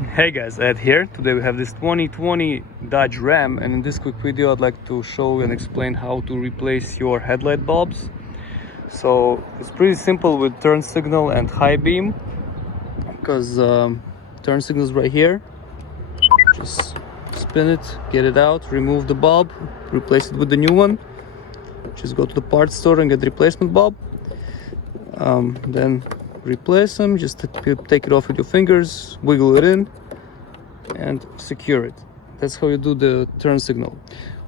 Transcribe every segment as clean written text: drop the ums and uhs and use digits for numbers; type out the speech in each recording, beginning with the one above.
Hey guys, Ed here. Today we have this 2020 Dodge Ram, and in this quick video I'd like to show and explain how to replace your headlight bulbs. So it's pretty simple with turn signal and high beam, because turn signal is right here. Just spin it, get it out, remove the bulb, replace it with the new one. Just go to the parts store and get the replacement bulb. Then replace them. Just take it off with your fingers, wiggle it in and secure it. That's how you do the turn signal.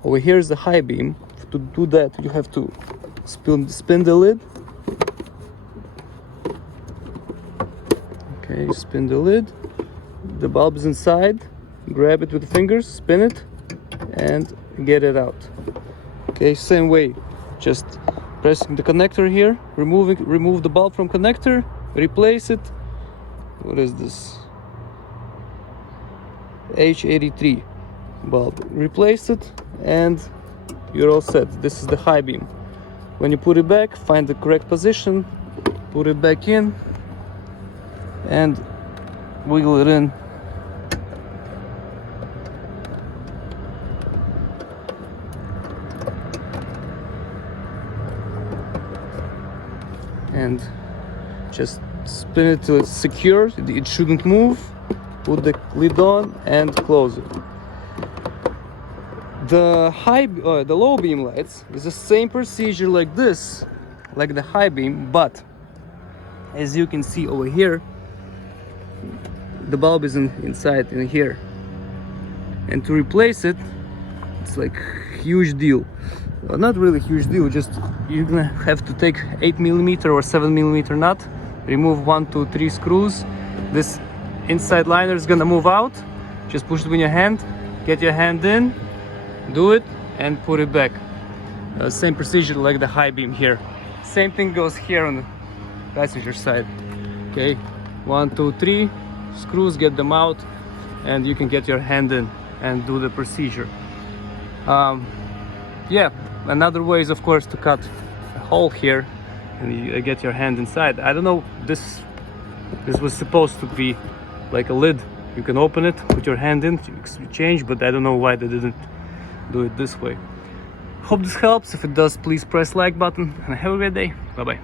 Over here is the high beam. To do that you have to spin the lid. Okay, spin the lid, the bulb is inside, grab it with the fingers, spin it and get it out. Okay, same way, just pressing the connector here, remove the bulb from connector, replace it. What is this? H83 bulb. Replace it and you're all set. This is the high beam. When you put it back, find the correct position, put it back in and wiggle it in. And just spin it till it's secure. It shouldn't move. Put the lid on and close it. The low beam lights is the same procedure like this, like the high beam, but as you can see over here, the bulb is inside in here, and to replace it, it's like huge deal. Well, not really huge deal, just you're gonna have to take 8mm or 7mm nut, remove 1, 2, 3 screws. This inside liner is gonna move out. Just push it with your hand, get your hand in, do it and put it back. Same procedure like the high beam here. Same thing goes here on the passenger side. Okay, 1, 2, 3 screws, get them out and you can get your hand in and do the procedure. Yeah, another way is of course to cut a hole here and you get your hand inside. I don't know, this was supposed to be like a lid. You can open it, put your hand in, change, but I don't know why they didn't do it this way. Hope this helps. If it does, please press like button and have a great day. Bye bye.